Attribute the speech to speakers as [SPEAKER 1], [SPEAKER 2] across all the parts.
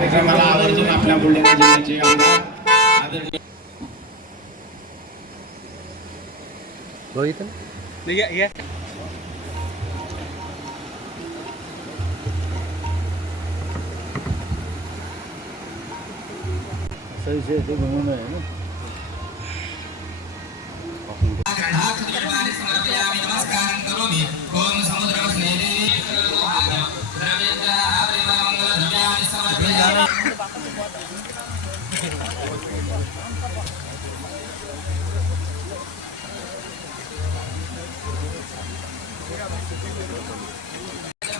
[SPEAKER 1] कार्यक्रमाला आवर्जून आपल्या बुलढाणा जिल्ह्याचे आमदार आदरणीय
[SPEAKER 2] पुष्पमालां समर्पयामि उपदीपौ च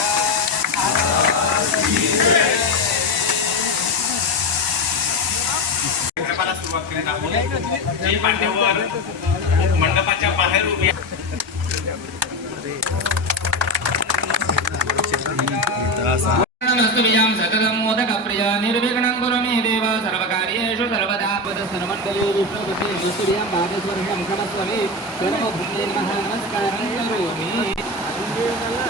[SPEAKER 2] स्वाहा उदानाय स्वाहा समानाय स्वाहा योगो प्रमोदेहि ओम वरुणाय नमः प्रार्थनापूर्वक नमस्कारं करोमि। वृषभोरुधारापयस्वते पुनरम्बाभिषतात्रैः फळीवर पाणी टाकावं वरुणस्य हस्तिमासे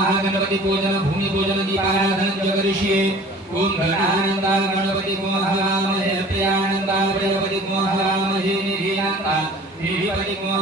[SPEAKER 2] महागणपति पूजन भूमि पूजन दीपाराधन च करिष्ये ओम गणानंदा गणपति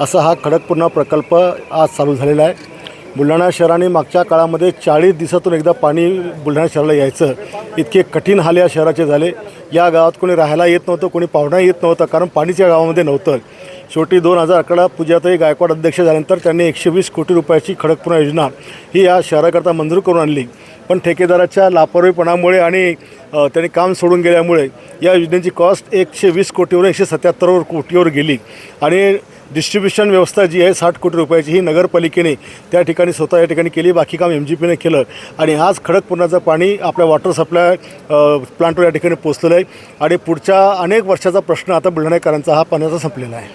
[SPEAKER 3] असा हा खडकपूर्णा प्रकल्प आज चालू झालेला आहे. बुलढाणा शहराने मागच्या काळामध्ये चाळीस दिवसातून एकदा पाणी बुलढाणा शहराला यायचं. इतके कठीण हाल या शहराचे झाले. या गावात कोणी राहायला येत नव्हतं कोणी पाहुणा येत नव्हतं कारण पाणीच या गावामध्ये नव्हतं. शेवटी दोन हजार अकरा पूजाताई गायकवाड अध्यक्ष झाल्यानंतर त्यांनी एकशे वीस कोटी रुपयाची खडकपूर्णा योजना ही या शहराकरता मंजूर करून आणली. पण ठेकेदाराच्या लापरवाहीपणामुळे आणि त्यांनी काम सोडून गेल्यामुळे या योजनेची कॉस्ट एकशे वीस कोटीवर एकशे सत्याहत्तरवर कोटीवर गेली. आणि डिस्ट्रीब्युशन व्यवस्था जी आहे साठ कोटी रुपयाची ही नगरपालिकेने त्या ठिकाणी स्वतः या ठिकाणी केली. बाकी काम एम जी पीने केलं. आणि आज खडकपूर्णाचं पाणी आपल्या वॉटर सप्लाय प्लांटवर या ठिकाणी पोचलेलं आहे. आणि पुढच्या अनेक वर्षाचा प्रश्न आता बुलढाणेकरांचा हा पाण्याचा संपलेला आहे.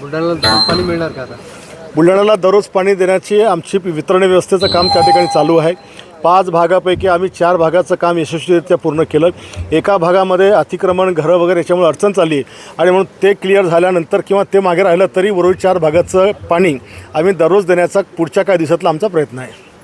[SPEAKER 4] बुलढाण्याला पाणी मिळणार का आता?
[SPEAKER 3] बुलढाण्याला दररोज पाणी देण्याची आमची वितरण व्यवस्थेचं काम त्या ठिकाणी चालू आहे. पाच भागापैकी आम्ही चार भागाचं काम यशस्वीरित्या पूर्ण केलं. एका भागामध्ये अतिक्रमण घरं वगैरे याच्यामुळे अडचण चालली. आहे आणि म्हणून ते क्लिअर झाल्यानंतर किंवा ते मागे राहिलं तरी उर्वरित चार भागाचं पाणी आम्ही दररोज देण्याचा पुढच्या काही दिवसातला आमचा प्रयत्न आहे.